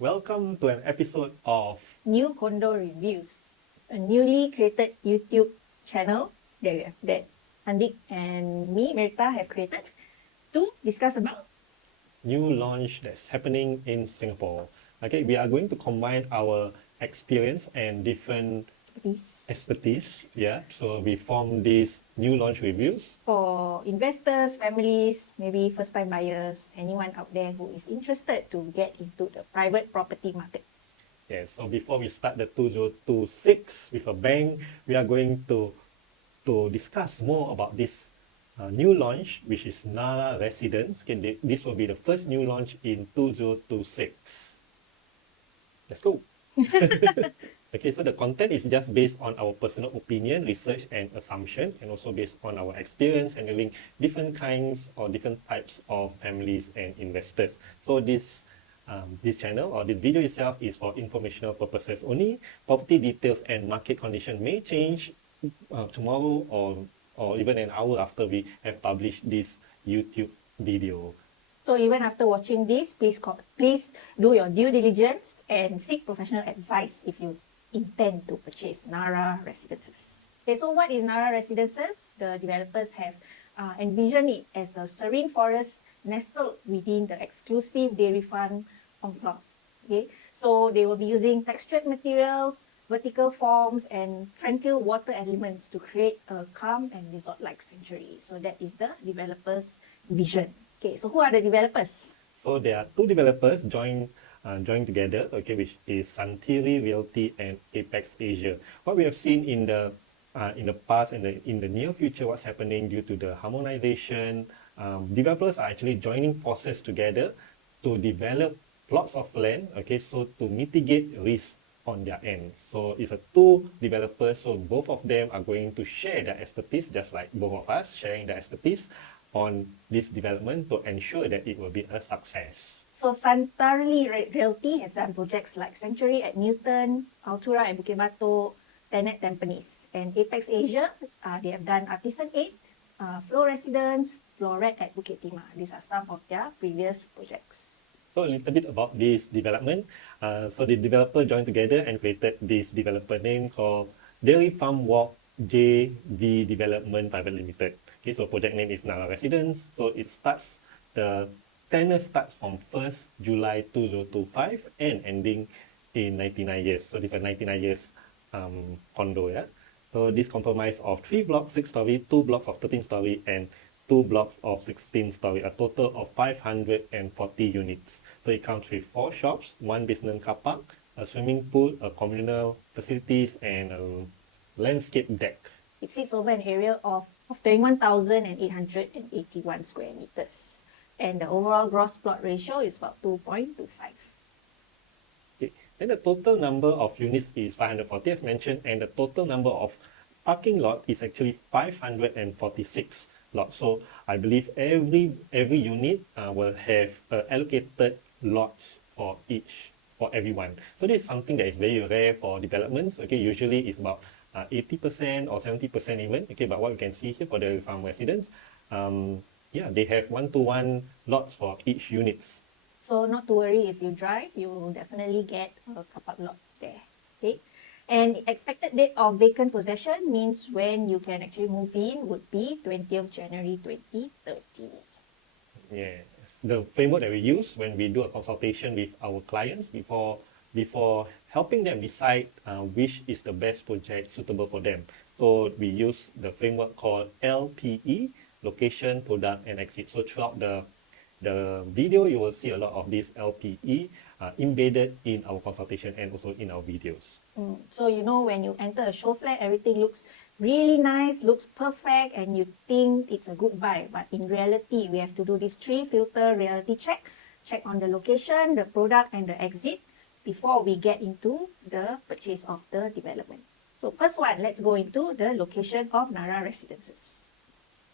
Welcome to an episode of New Condo Reviews, a newly created YouTube channel that Andik and me, Merita, have created to discuss about new launch that's happening in Singapore. Okay, we are going to combine our experience and different this expertise. Yeah, so we form these new launch reviews. for investors, families, maybe first-time buyers, anyone out there who is interested to get into the private property market. Yeah, so before we start the 2026 with a bang, we are going to discuss more about this new launch, which is Nara Residence. Okay, this will be the first new launch in 2026. Let's go. Okay, so the content is just based on our personal opinion, research, and assumption, and also based on our experience handling different kinds or different types of families and investors. So this channel or this video itself is for informational purposes only. Property details and market condition may change tomorrow or even an hour after we have published this YouTube video. So even after watching this, please do your due diligence and seek professional advice if you intend to purchase Nara Residences. Okay, so what is Nara Residences? The developers have envisioned it as a serene forest nestled within the exclusive dairy farm enclave. Okay, so they will be using textured materials, vertical forms, and tranquil water elements to create a calm and resort-like sanctuary. So that is the developer's vision. Okay, so who are the developers? So there are two developers joined together, okay, which is Santiri Realty and Apex Asia. What we have seen in the past and in the near future, what's happening due to the harmonization, developers are actually joining forces together to develop plots of land, okay, so to mitigate risk on their end. So it's a two developers, so both of them are going to share their expertise, just like both of us sharing their expertise on this development to ensure that it will be a success. So Santari Realty has done projects like Sanctuary at Newton, Altura at Bukit Batok, Tenet Tampines, and Apex Asia. They have done Artisan 8, Flow Residence, Floret at Bukit Timah. These are some of their previous projects. So a little bit about this development. So the developer joined together and created this developer name called Dairy Farm Walk JV Development Private Limited. Okay, so project name is Nara Residence. So the tenure starts from 1st July 2025 and ending in 99 years. So these are 99 years condo, yeah. So this comprised of 3 blocks, 6 story, 2 blocks of 13 story, and 2 blocks of 16 story, a total of 540 units. So it comes with 4 shops, 1 basement car park, a swimming pool, a communal facilities, and a landscape deck. It sits over an area of 31,881 square meters. And the overall gross plot ratio is about 2.25. Okay. Then the total number of units is 540 as mentioned, and the total number of parking lot is actually 546 lots. So I believe every unit will have allocated lots for everyone. So this is something that is very rare for developments. Okay, usually it's about 80% or 70% even. Okay, but what you can see here for the farm residents, yeah, they have 1-to-1 lots for each units. So not to worry, if you drive, you will definitely get a car park lot there. Okay, and expected date of vacant possession means when you can actually move in would be 20th January 2030. Yes, the framework that we use when we do a consultation with our clients before helping them decide which is the best project suitable for them. So we use the framework called LPE, location, product, and exit. So throughout the video, you will see a lot of this LPE embedded in our consultation and also in our videos. So you know when you enter a show flat, everything looks really nice, looks perfect, and you think it's a good buy. But in reality, we have to do this 3-filter reality check. Check on the location, the product, and the exit before we get into the purchase of the development. So first one, let's go into the location of Nara Residences.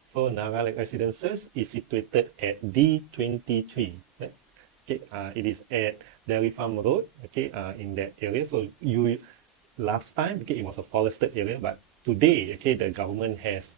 So Nara Residences is situated at D23. Okay, it is at Dairy Farm Road. Okay, in that area. So last time, okay, it was a forested area, but today, okay, the government has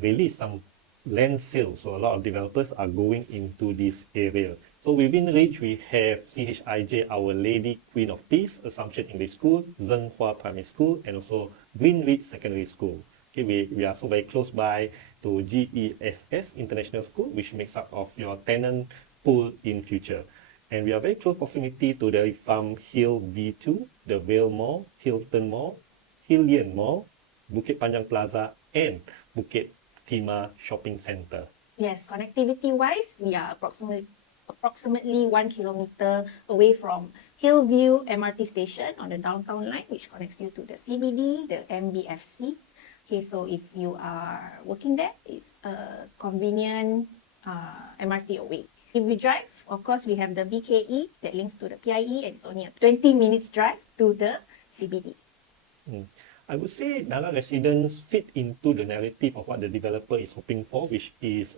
released some land sales. So a lot of developers are going into this area. So within Ridge, we have CHIJ, Our Lady Queen of Peace, Assumption English School, Zhenghua Primary School, and also Greenridge Secondary School. Okay, we are so very close by to GESS International School, which makes up of your tenant pool in future. And we are very close proximity to the Farm Hill V2, the Vale Mall, Hilton Mall, Hillian Mall, Bukit Panjang Plaza, and Bukit Timah Shopping Center. Yes, connectivity-wise, we are approximately 1 kilometer away from Hillview MRT station on the downtown line, which connects you to the CBD, the MBFC. Okay, so if you are working there, it's a convenient MRT away. If we drive, of course, we have the BKE that links to the PIE, and it's only a 20 minutes drive to the CBD. I would say Nara residents fit into the narrative of what the developer is hoping for, which is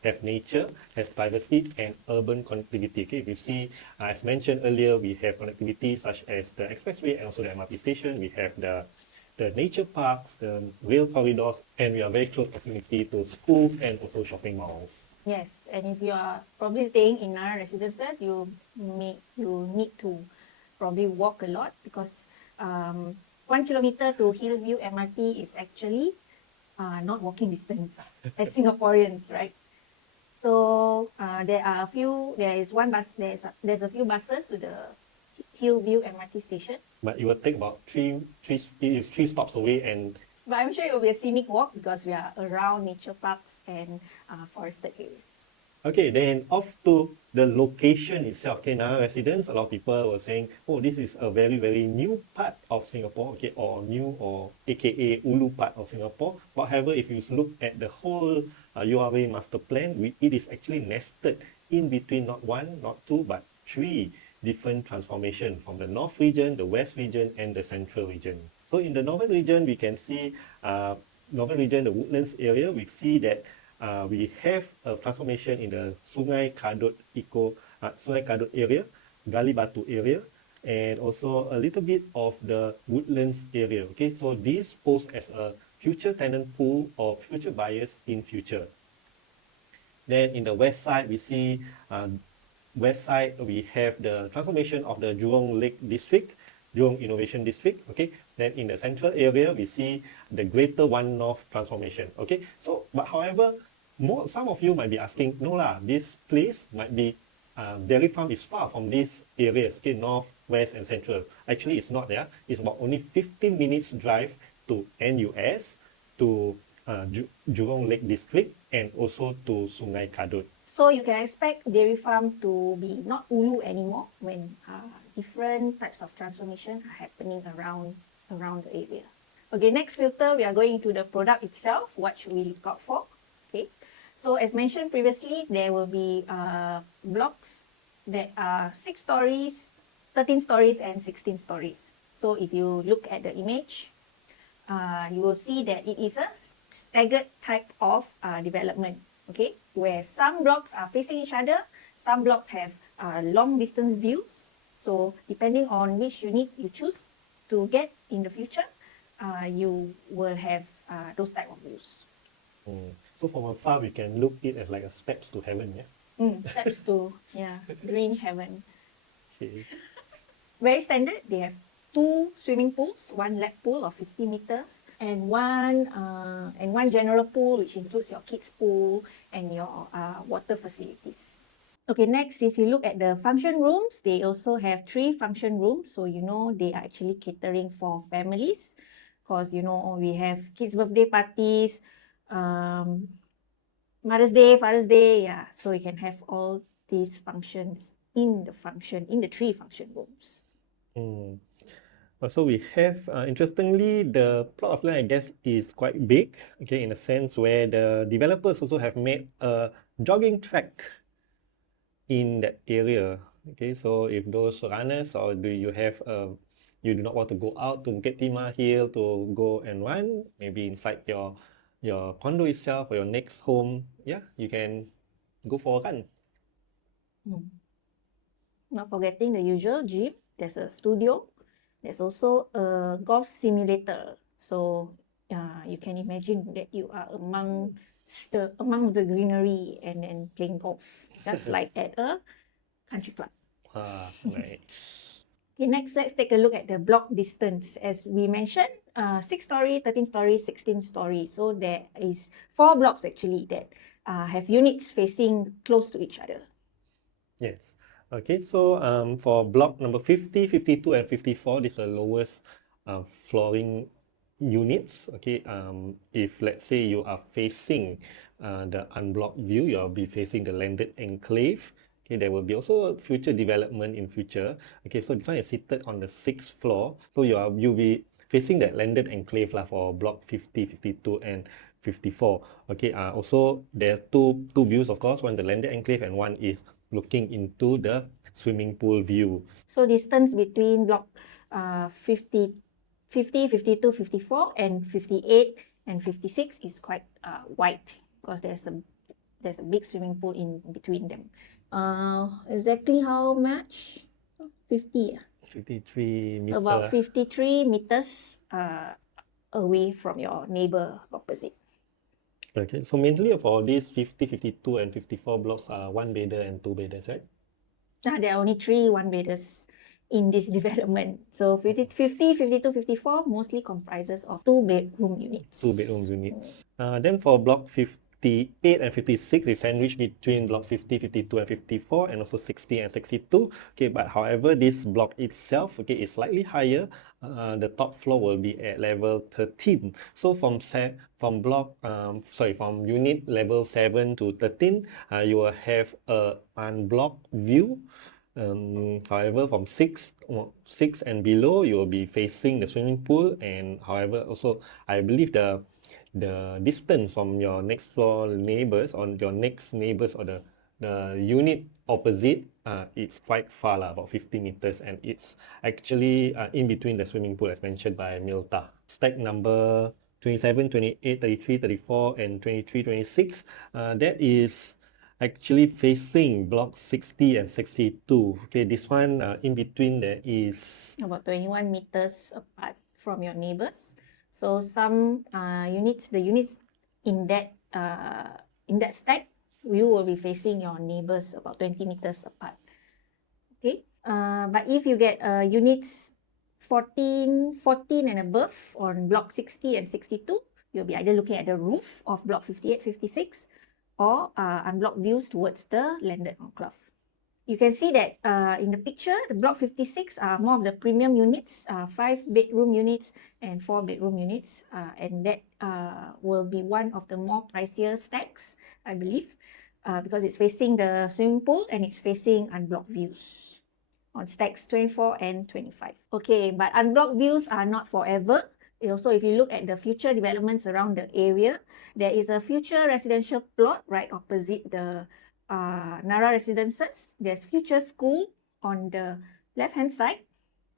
have nature, has privacy, and urban connectivity. Okay, if you see, as mentioned earlier, we have connectivity such as the expressway and also the MRT station. We have the nature parks, the rail corridors, and we are very close proximity to schools and also shopping malls. Yes, and if you are probably staying in Nara residences, you need to probably walk a lot because 1 kilometer to Hillview MRT is actually not walking distance as Singaporeans, right? So there are a few. There's a few buses to the Hillview MRT station. But it will take about three stops away, and But I'm sure it will be a scenic walk because we are around nature parks and forested areas. okay, then off to the location itself. Okay, Nara residents, a lot of people were saying, oh, this is a very, very new part of Singapore, okay, or new or aka Ulu part of Singapore. But however, if you look at the whole URA master plan, it is actually nested in between not one, not two, but three different transformations from the North region, the West region, and the Central region. So in the Northern region, we can see, Northern region, the Woodlands area, we see that we have a transformation in the Sungai Kadut Sungai Kadut area, Gali Batu area, and also a little bit of the Woodlands area. Okay, so this poses as a future tenant pool of future buyers in future. Then in the west side, we see we have the transformation of the Jurong Lake District, Jurong Innovation District. Okay, then in the central area, we see the Greater One North transformation. Okay, so but however, some of you might be asking, no lah, this place might be, dairy farm is far from these areas, okay, north, west, and central. Actually, it's not there. It's about only 15 minutes drive to NUS, to Jurong Lake District, and also to Sungai Kadut. So you can expect dairy farm to be not ulu anymore when different types of transformation are happening around the area. Okay, next filter, we are going into the product itself. What should we look out for? Okay, so as mentioned previously, there will be blocks that are 6 stories, 13 stories, and 16 stories. So if you look at the image, you will see that it is a staggered type of development. Okay, where some blocks are facing each other, some blocks have long distance views. So depending on which unit you choose to get in the future, you will have those type of views. So from afar, we can look it as like a steps to heaven, yeah? Steps to, green heaven. Okay. Very standard, they have 2 swimming pools, 1 lap pool of 50 meters, and one general pool, which includes your kids pool and your water facilities. Okay, next, if you look at the function rooms, they also have 3 function rooms. So, they are actually catering for families because, we have kids' birthday parties, Mother's Day, Father's Day, yeah. So you can have all these functions in the 3 function rooms. So we have, interestingly, the plot of land, I guess, is quite big, okay, in a sense where the developers also have made a jogging track in that area. Okay, so if those runners, or you do not want to go out to Bukit Timah Hill to go and run, maybe inside your condo itself or your next home, yeah, you can go for a run. Not forgetting the usual gym. There's a studio. There's also a golf simulator. So you can imagine that you are amongst the greenery and then playing golf, just like at a Country Club. Nice. Okay, next let's take a look at the block distance. As we mentioned, 6-story, 13-story, 16-story. So there is 4 blocks actually that have units facing close to each other. Yes. Okay, so for block number 50, 52, and 54, this is the lowest flooring units. Okay, if let's say you are facing the unblocked view, you'll be facing the landed enclave. Okay, there will be also future development in future. Okay, so this one is seated on the 6th floor, so you'll be facing that landed enclave lah for block 50, 52, and 54. Okay, also there are two views, of course. One the landed enclave and one is looking into the swimming pool view. So distance between block 50, 52, 54 and 58 and 56 is quite wide because there's a big swimming pool in between them. Exactly how much? 50. 53 meter. About 53 meters away from your neighbor opposite. Okay, so mainly for these 50, 52, and 54 blocks are 1-bedder and 2-bedders, right? There are only 3 one-bedders in this development. So 50, 52, 54 mostly comprises of 2-bedroom units. 2-bedroom units. Then for block 58 and 56 is sandwiched between block 50, 52, and 54, and also 60 and 62. Okay, but however, this block itself, okay, is slightly higher. The top floor will be at level 13. So from unit level 7 to 13, you will have a unblocked view. However, from 6 and below, you will be facing the swimming pool, and however, also I believe the distance from your next door neighbors or your next neighbors or the unit opposite, it's quite far, about 50 meters, and it's actually in between the swimming pool as mentioned by Milta. Stack number 27, 28, 33, 34, and 23, 26, that is actually facing block 60 and 62. Okay, this one in between there is about 21 meters apart from your neighbors. So some units, the units in that stack, you will be facing your neighbors about 20 meters apart. Okay, but if you get units 14 and above on block 60 and 62, you'll be either looking at the roof of block 58, 56, or unblocked views towards the landed enclave. You can see that in the picture, the block 56 are more of the premium units, 5-bedroom units and 4-bedroom units, and that will be one of the more pricier stacks, I believe, because it's facing the swimming pool and it's facing unblocked views on stacks 24 and 25. Okay, but unblocked views are not forever. Also, if you look at the future developments around the area, there is a future residential plot right opposite the Nara Residences. There's future school on the left-hand side.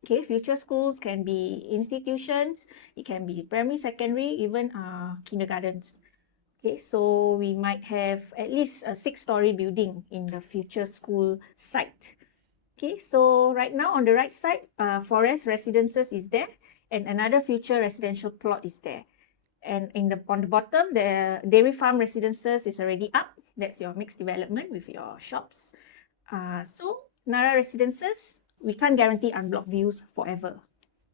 Okay, future schools can be institutions, it can be primary, secondary, even kindergartens. Okay, so we might have at least a 6-story building in the future school site. Okay, so right now on the right side, Forest Residences is there, and another future residential plot is there. And on the bottom, the Dairy Farm Residences is already up. That's your mixed development with your shops. So Nara Residences, we can't guarantee unblocked views forever.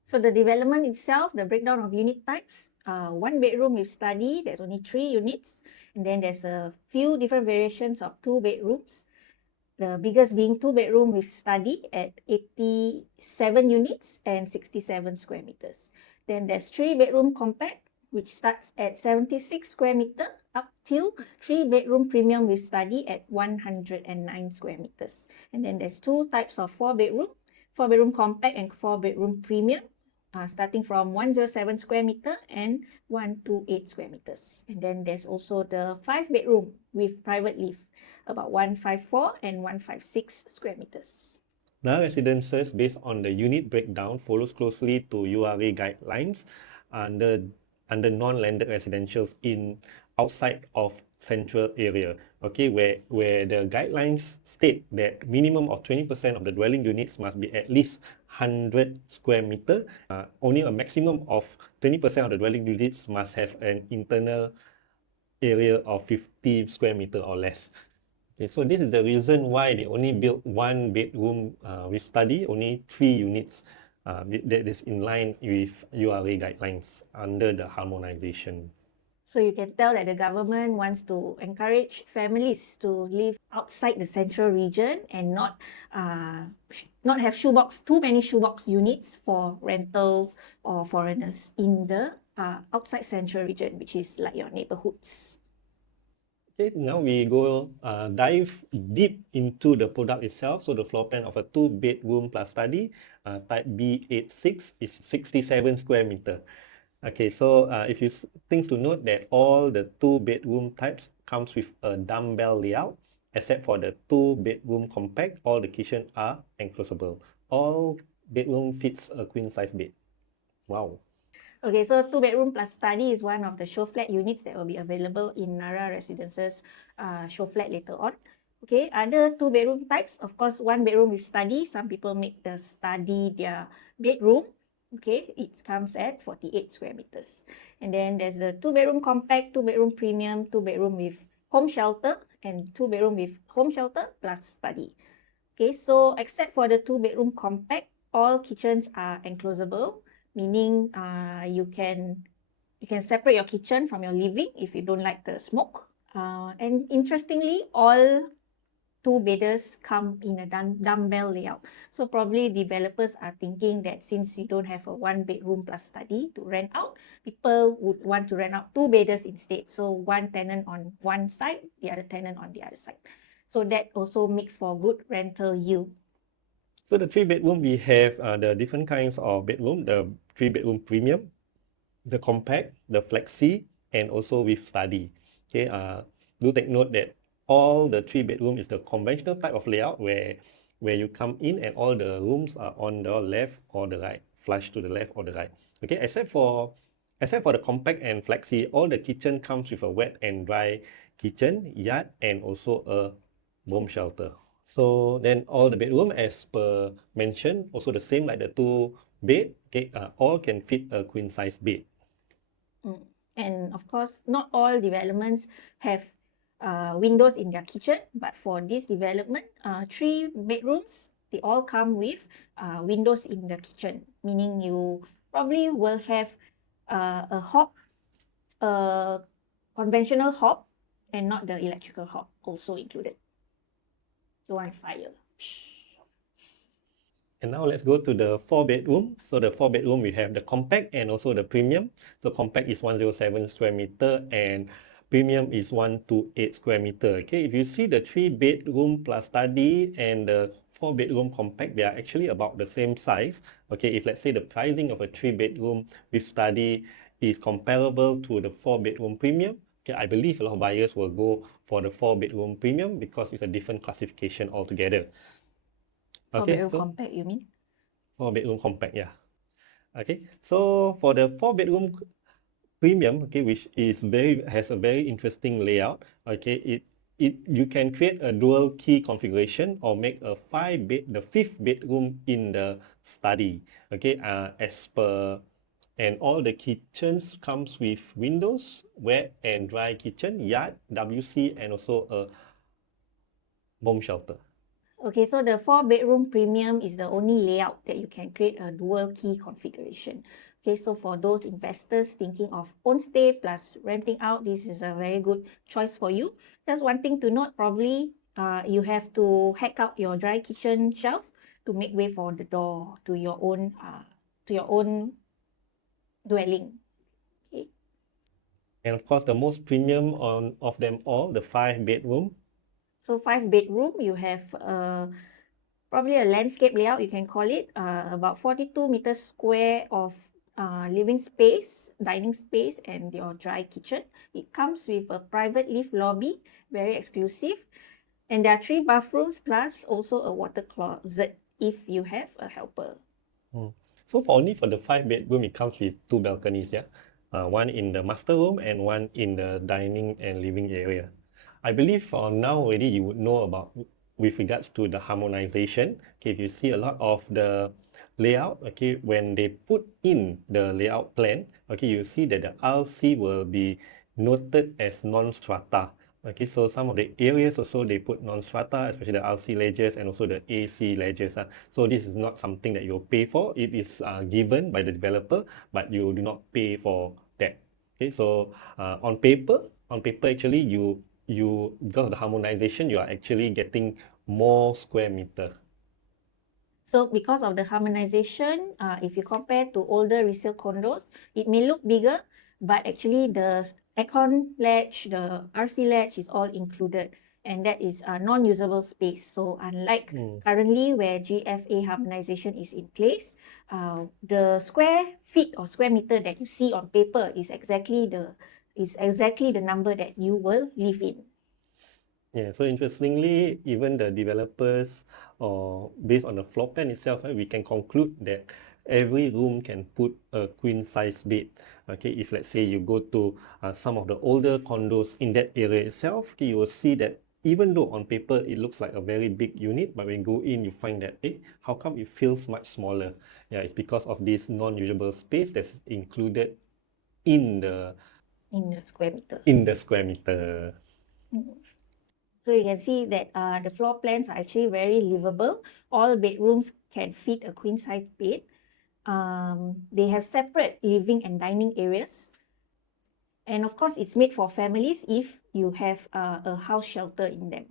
So the development itself, the breakdown of unit types, 1-bedroom with study, there's only 3 units. And then there's a few different variations of 2 bedrooms. The biggest being 2-bedroom with study at 87 units and 67 square meters. Then there's 3-bedroom compact, which starts at 76 square meter up till 3-bedroom premium with study at 109 square meters. And then there's 2 types of 4-bedroom compact and 4-bedroom premium, starting from 107 square meter and 128 square meters. And then there's also the 5-bedroom with private lift, about 154 and 156 square meters. Nara Residences, based on the unit breakdown, follows closely to URA guidelines under non-landed residentials in outside of central area. Okay, where the guidelines state that minimum of 20% of the dwelling units must be at least 100 square meter. Only a maximum of 20% of the dwelling units must have an internal area of 50 square meter or less. Okay, so this is the reason why they only built one bedroom with study, only 3 units. That is in line with URA guidelines under the harmonization. So you can tell that the government wants to encourage families to live outside the central region and not have too many shoebox units for rentals or foreigners in the outside central region, which is like your neighborhoods. Okay, now we go dive deep into the product itself. So the floor plan of a 2 bedroom plus study, type B86 is 67 square meter. Okay, so if you things to note that all the 2 bedroom types comes with a dumbbell layout, except for the 2 bedroom compact, all the kitchen are enclosable. All bedroom fits a queen size bed. Wow. Okay, so 2 bedroom plus study is one of the show flat units that will be available in Nara Residences show flat later on. Okay, other 2 bedroom types, of course, 1 bedroom with study. Some people make the study their bedroom. Okay, it comes at 48 square meters. And then there's the 2 bedroom compact, 2 bedroom premium, 2 bedroom with home shelter, and 2 bedroom with home shelter plus study. Okay, so except for the 2 bedroom compact, all kitchens are enclosable, meaning you can separate your kitchen from your living if you don't like the smoke. And interestingly, all 2 bedders come in a dumbbell layout. So probably developers are thinking that since you don't have a 1 bedroom plus study to rent out, people would want to rent out 2 bedders instead. So one tenant on one side, the other tenant on the other side. So that also makes for good rental yield. So the 3 bedroom, we have the different kinds of bedroom, the 3 bedroom premium, the compact, the flexi, and also with study. Okay, do take note that all the 3 bedroom is the conventional type of layout where you come in and all the rooms are on the left or the right, flush to the left or the right. Okay, except for the compact and flexi, all the kitchen comes with a wet and dry kitchen, yard, and also a bomb shelter. So then all the bedroom, as per mentioned, also the same like the 2 bed, okay, all can fit a queen size bed. And of course, not all developments have windows in their kitchen, but for this development, 3 bedrooms, they all come with windows in the kitchen, meaning you probably will have a hob, a conventional hob, and not the electrical hob also included. Don't want fire. And now let's go to the 4 bedroom. So the 4 bedroom, we have the compact and also the premium. So compact is 107 square meter and premium is 128 square meter. Okay, if you see the 3 bedroom plus study and the 4 bedroom compact, they are actually about the same size. Okay, if let's say the pricing of a 3 bedroom with study is comparable to the 4 bedroom premium, okay, I believe a lot of buyers will go for the 4 bedroom premium because it's a different classification altogether. 4 bedroom compact, you mean? 4 bedroom compact, yeah. Okay, so for the 4 bedroom premium, okay, which has a very interesting layout. Okay, you can create a dual key configuration or make the 5th bedroom in the study. Okay, and all the kitchens comes with windows, wet and dry kitchen, yard, WC, and also a bomb shelter. Okay, so the 4 bedroom premium is the only layout that you can create a dual key configuration. Okay, so for those investors thinking of own stay plus renting out, this is a very good choice for you. Just one thing to note, probably you have to hack out your dry kitchen shelf to make way for the door to your own dwelling. Okay. And of course, the most premium of them all, the 5 bedroom. So 5 bedroom, you have probably a landscape layout, you can call it, about 42 meters square of living space, dining space, and your dry kitchen. It comes with a private lift lobby, very exclusive. And there are 3 bathrooms plus also a water closet if you have a helper. So only for the 5 bedroom, it comes with 2 balconies, yeah? One in the master room and one in the dining and living area. I believe for now already you would know about with regards to the harmonization. Okay, if you see a lot of the layout, okay, when they put in the layout plan, okay, you see that the RC will be noted as non-strata. Okay, so some of the areas also they put non-strata, especially the RC ledgers and also the AC ledgers. So this is not something that you pay for. It is given by the developer, but you do not pay for that. Okay, so on paper actually you because of the harmonization, you are actually getting more square meter. So because of the harmonization, if you compare to older resale condos, it may look bigger, but actually the aircon ledge, the RC ledge is all included, and that is a non-usable space. So unlike currently where GFA harmonization is in place, the square feet or square meter that you see on paper is exactly the number that you will live in. Yeah, so interestingly, even the developers, or based on the floor plan itself, we can conclude that every room can put a queen size bed. Okay, if let's say you go to some of the older condos in that area itself, okay, you will see that even though on paper it looks like a very big unit, but when you go in, you find that, how come it feels much smaller? Yeah, it's because of this non-usable space that's included in the square meter. square meter. So you can see that the floor plans are actually very livable. All bedrooms can fit a queen size bed. They have separate living and dining areas. And of course, it's made for families if you have a house shelter in them.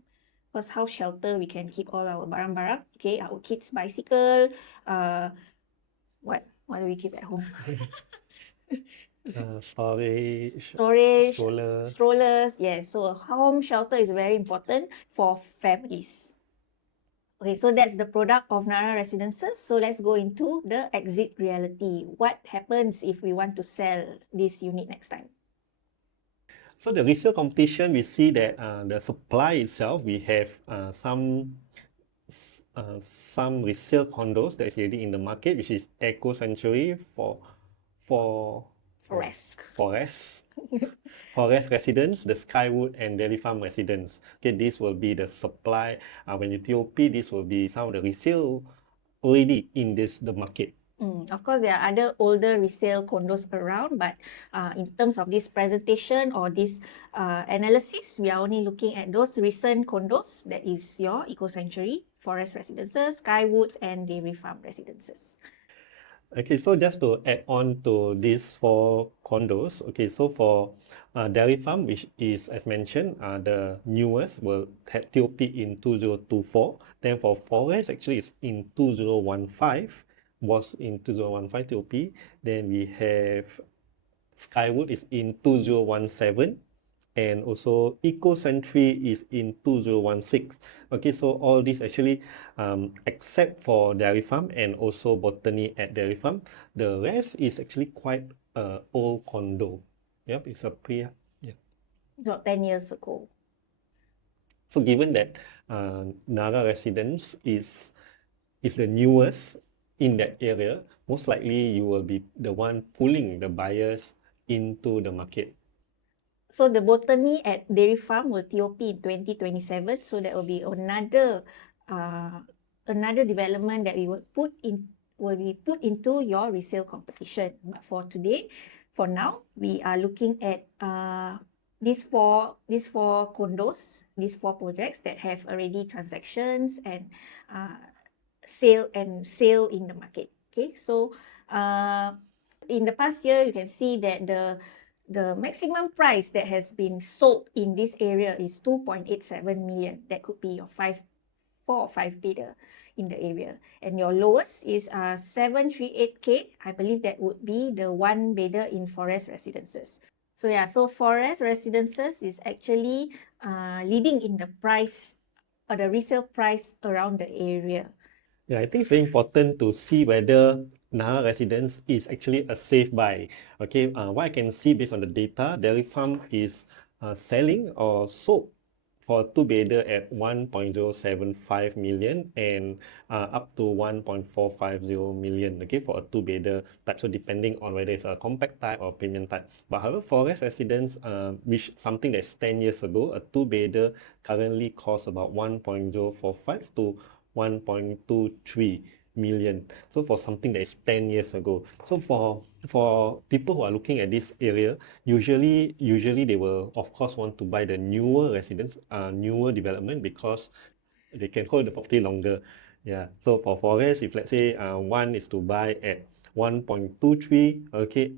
Because house shelter, we can keep all our barang-barang. Okay, our kids' bicycle. What do we keep at home? Storage, Storage, strollers. Yes, so a home shelter is very important for families. Okay, so that's the product of Nara Residences. So let's go into the exit reality. What happens if we want to sell this unit next time? So the resale competition, we see that the supply itself, we have some resale condos that is already in the market, which is Eco Sanctuary for Forest. Forest Residence, the Skywood and Dairy Farm Residence. Okay, this will be the supply. When you TOP, this will be some of the resale already in the market. Of course, there are other older resale condos around, but in terms of this presentation or this analysis, we are only looking at those recent condos, that is your Eco Sanctuary, Forest Residences, Skywoods, and Dairy Farm Residences. Okay, so just to add on to these 4 condos, okay, so for Dairy Farm, which is, as mentioned, the newest, will have TOP in 2024. Then for Forest, actually, it's in 2015, was in 2015 TOP. Then we have Skywood is in 2017. And also Eco Sanctuary is in 2016. Okay, so all these actually, except for Dairy Farm and also Botany at Dairy Farm, the rest is actually quite old condo. Yep, it's a About 10 years ago. So given that Nara Residence is the newest in that area, most likely you will be the one pulling the buyers into the market. So the Botany at Dairy Farm will TOP in 2027. So that will be another development that we will be put into your resale competition. But for now, we are looking at these four condos, these 4 projects that have already transactions and sale in the market. Okay, so in the past year, you can see that the maximum price that has been sold in this area is 2.87 million. That could be your 4 or 5 bidder in the area. And your lowest is 738K. I believe that would be the 1 bidder in Forest Residences. So yeah, so Forest Residences is actually leading in the price or the resale price around the area. Yeah, I think it's very important to see whether Nara Residence is actually a safe buy. Okay, what I can see based on the data, Dairy Farm is selling or sold for 2-bedder at 1.075 million and up to 1.450 million, okay, for a 2-bedder type. So depending on whether it's a compact type or premium type. But however, Forest Residence, which something that's 10 years ago, a 2-bedder currently costs about 1.045 to 1.23 million. So for something that is 10 years ago. So for people who are looking at this area, usually they will of course want to buy the newer residence, newer development because they can hold the property longer. Yeah. So for forest, if let's say one is to buy at 1.23, okay,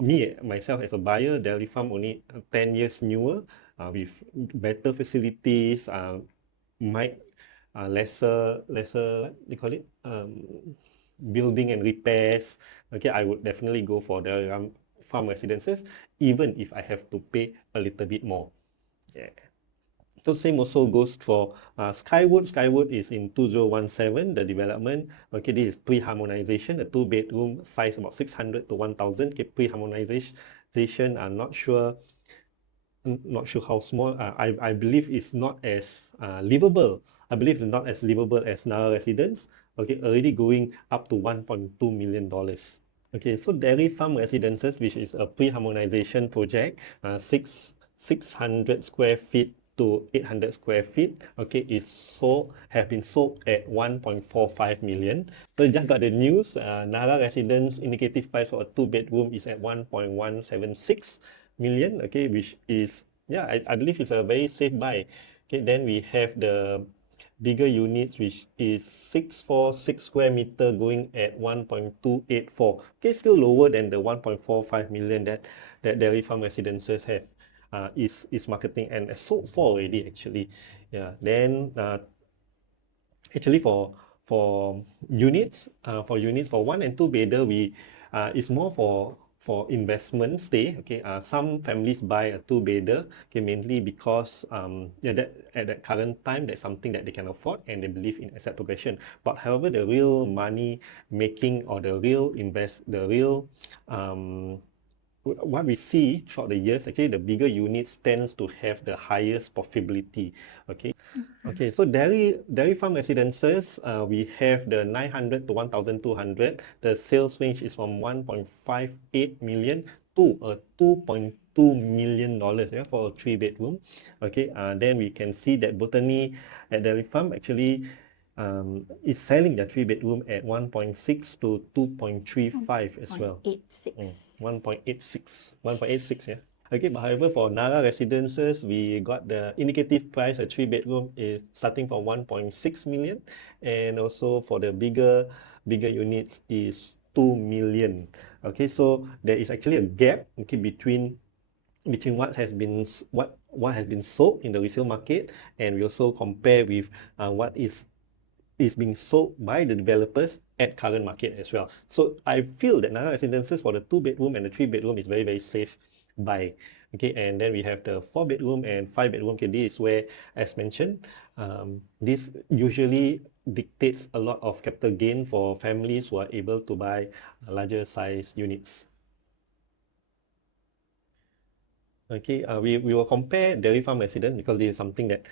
me myself as a buyer, dairy farm only 10 years newer, with better facilities, might lesser what they call it, building and repairs. Okay, I would definitely go for the farm residences, even if I have to pay a little bit more. Yeah. So same also goes for Skywood. Skywood is in 2017, the development. Okay, this is pre-harmonization, a two-bedroom size about 600 to 1,000. Okay, pre-harmonization, I'm not sure how small. I believe it's not as livable. I believe it's not as livable as Nara Residence. Okay, already going up to $1.2 million. Okay, so Dairy Farm Residences, which is a pre-harmonization project, 600 square feet to 800 square feet, okay, have been sold at 1.45 million. So just got the news, Nara Residence indicative price for a two-bedroom is at 1.176 million, okay, which is, yeah, I believe it's a very safe buy. Okay, then we have the bigger units, which is 646 square meter, going at 1.284. Okay, still lower than the 1.45 million that Dairy Farm Residences have, is marketing and sold for already actually. Yeah, then actually for units, for one and two bedder, we it's more for investment stay. Okay, some families buy a two bedder, okay, mainly because yeah, that at that current time that's something that they can afford and they believe in asset progression. But however, the real money making, or the real what we see throughout the years, actually the bigger units tends to have the highest profitability. Okay. Okay, so dairy farm residences, we have the 900 to 1,200. The sales range is from 1.58 million to a $2.2 million, yeah, for a three-bedroom. Okay, then we can see that Botany at Dairy Farm actually is selling their three-bedroom at 1.6 to 2.35 as well. 1.86. 1.86, yeah. Okay, but however, for Nara Residences, we got the indicative price, a three-bedroom is starting from 1.6 million, and also for the bigger units is 2 million. Okay, so there is actually a gap, okay, between what has been sold in the resale market, and we also compare with what is being sold by the developers at current market as well. So I feel that Nara Residences for the two-bedroom and the three-bedroom is very, very safe buy. Okay, and then we have the four-bedroom and five-bedroom. Okay, this is where, as mentioned, this usually dictates a lot of capital gain for families who are able to buy larger size units. Okay, we will compare dairy farm resident because this is something that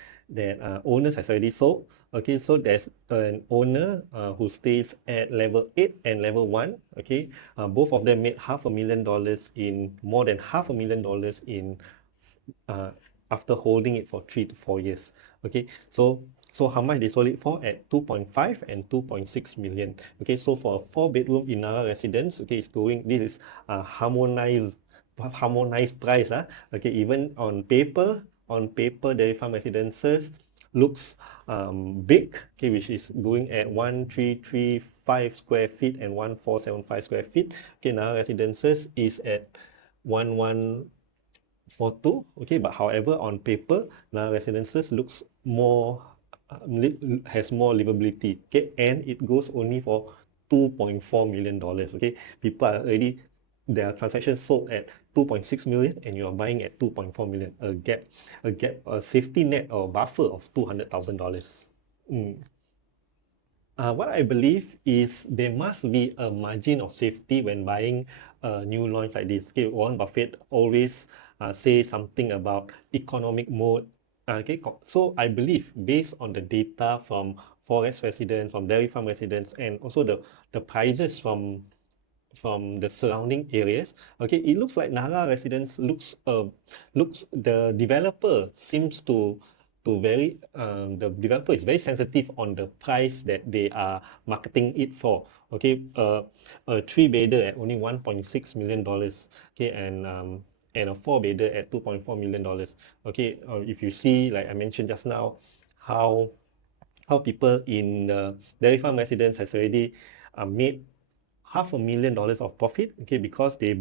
owners has already sold. Okay, so there's an owner who stays at level 8 and level 1. Okay, both of them made $500,000 in more than $500,000 in after holding it for 3 to 4 years. Okay, so how much they sold it for? At 2.5 and 2.6 million. Okay, so for a 4-bedroom in Nara Residence, okay, this is harmonized price. Okay, even on paper, Dairy Farm Residences looks big, okay, which is going at 1,335 square feet and 1,475 square feet. Okay, Nara Residences is at 1,142. Okay, but however, on paper, Nara Residences looks more has more livability. Okay, and it goes only for $2.4 million. Okay, people are already, their transactions sold at 2.6 million and you are buying at 2.4 million. A safety net or buffer of $200,000. What I believe is there must be a margin of safety when buying a new launch like this. Okay, Warren Buffett always say something about economic mode. Okay, so I believe based on the data from forest residents, from dairy farm residents, and also the prices from the surrounding areas. Okay, it looks like Nara Residence the developer seems to the developer is very sensitive on the price that they are marketing it for. Okay, a three bedder at only $1.6 million. Okay, and a four bedder at $2.4 million. Okay, if you see, like I mentioned just now, how people in the dairy farm residence has already made $500,000 of profit. Okay, because they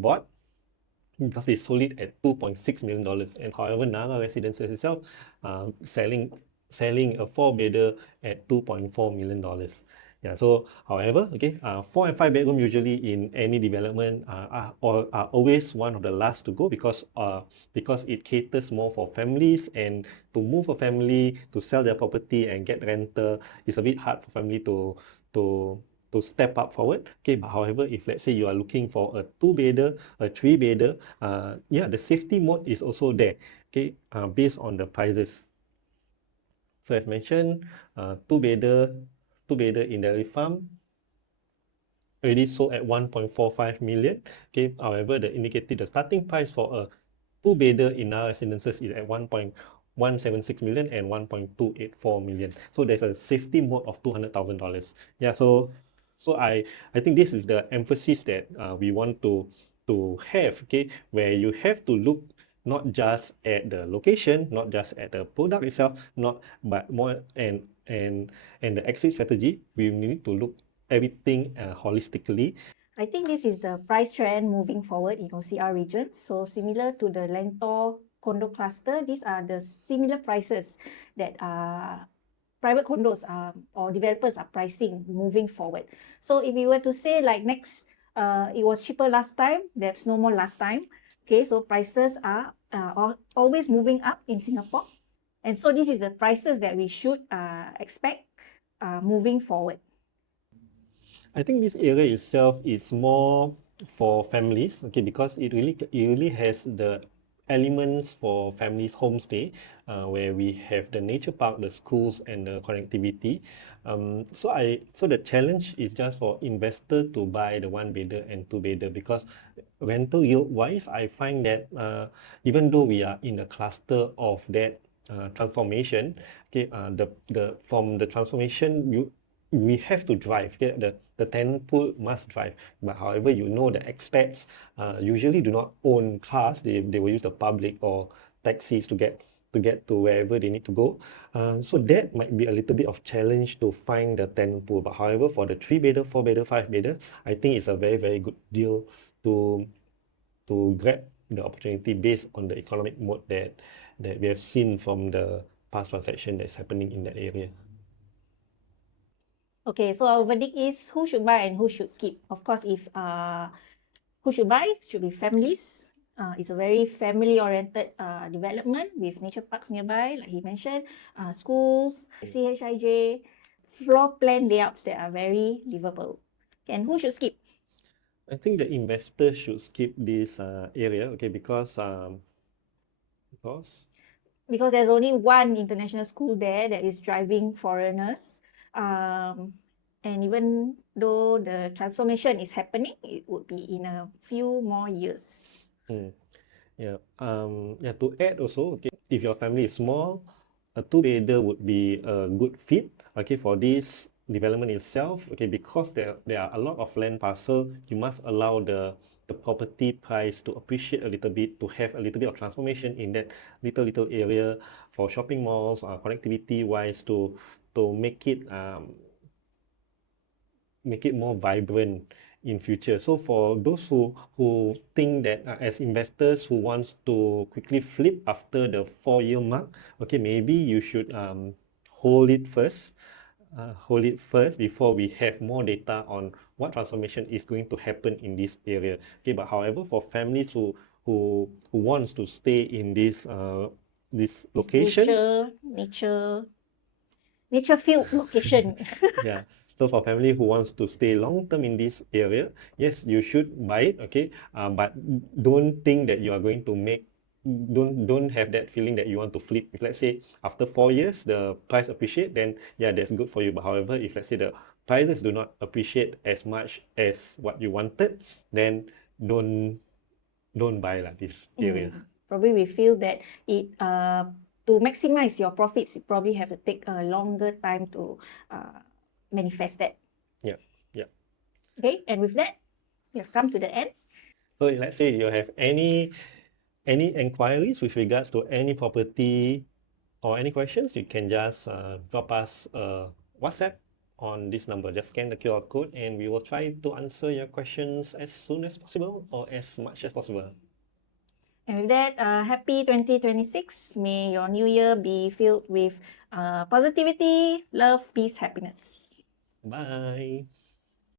sold it at $2.6 million. And however, Nara Residences itself selling a four bedder at $2.4 million. Yeah. So, however, okay, 4 and 5 bedroom usually in any development are always one of the last to go, because it caters more for families, and to move a family to sell their property and get rental is a bit hard for family to step up forward. Okay, but however, if let's say you are looking for a two bedder, a three bedder, yeah, the safety mode is also there. Okay, based on the prices. So as mentioned, two bedder in dairy farm already sold at 1.45 million. Okay, however, the starting price for a two bedder in our residences is at 1.176 million and 1.284 million. So there's a safety mode of $200,000. Yeah, so I think this is the emphasis that we want to have. Okay, where you have to look not just at the location, not just at the product itself, but more and the exit strategy. We need to look everything holistically. I think this is the price trend moving forward in OCR regions. So similar to the Lentor condo cluster, these are the similar prices that private condos or developers are pricing moving forward. So if you were to say like next, it was cheaper last time, there's no more last time. Okay, so prices are always moving up in Singapore. And so this is the prices that we should expect moving forward. I think this area itself is more for families, okay, because it really has the elements for families homestay, where we have the nature park, the schools, and the connectivity. So the challenge is just for investor to buy the one bedder and two bedder, because rental yield wise, I find that even though we are in a cluster of that transformation, okay, from the transformation we have to drive. Okay? The tenant pool must drive. But however, the expats usually do not own cars. They will use the public or taxis to get to wherever they need to go. So that might be a little bit of challenge to find the tenant pool. But however, for the three bedder, four bedder, five bedder, I think it's a very, very good deal to grab the opportunity based on the economic mode that we have seen from the past transaction that's happening in that area. Okay, so our verdict is who should buy and who should skip. Of course, if who should buy should be families. It's a very family-oriented development with nature parks nearby, like he mentioned, schools, CHIJ, floor plan layouts that are very livable. And who should skip? I think the investor should skip this area, okay, because Because there's only one international school there that is driving foreigners. And even though the transformation is happening, it would be in a few more years. Yeah. To add also, okay, if your family is small, a two bedder would be a good fit, okay, for this development itself, okay, because there are a lot of land parcel. You must allow the property price to appreciate a little bit, to have a little bit of transformation in that little area for shopping malls, connectivity wise, to make it more vibrant in future. So for those who think that as investors who wants to quickly flip after the 4-year mark, okay, maybe you should hold it first before we have more data on what transformation is going to happen in this area. Okay, but however, for families who wants to stay in this location, nature field location. yeah. So for family who wants to stay long term in this area, yes, you should buy it, okay. But don't think that you are going to don't have that feeling that you want to flip. If let's say after 4 years the price appreciate, then yeah, that's good for you. But however, if let's say the prices do not appreciate as much as what you wanted, then don't buy this area. Probably we feel that it to maximize your profits, you probably have to take a longer time to manifest that. Yeah, yeah. Okay, and with that, we have come to the end. So let's say you have any inquiries with regards to any property or any questions, you can just drop us a WhatsApp on this number. Just scan the QR code and we will try to answer your questions as soon as possible or as much as possible. And with that, happy 2026. May your new year be filled with positivity, love, peace, happiness. Bye.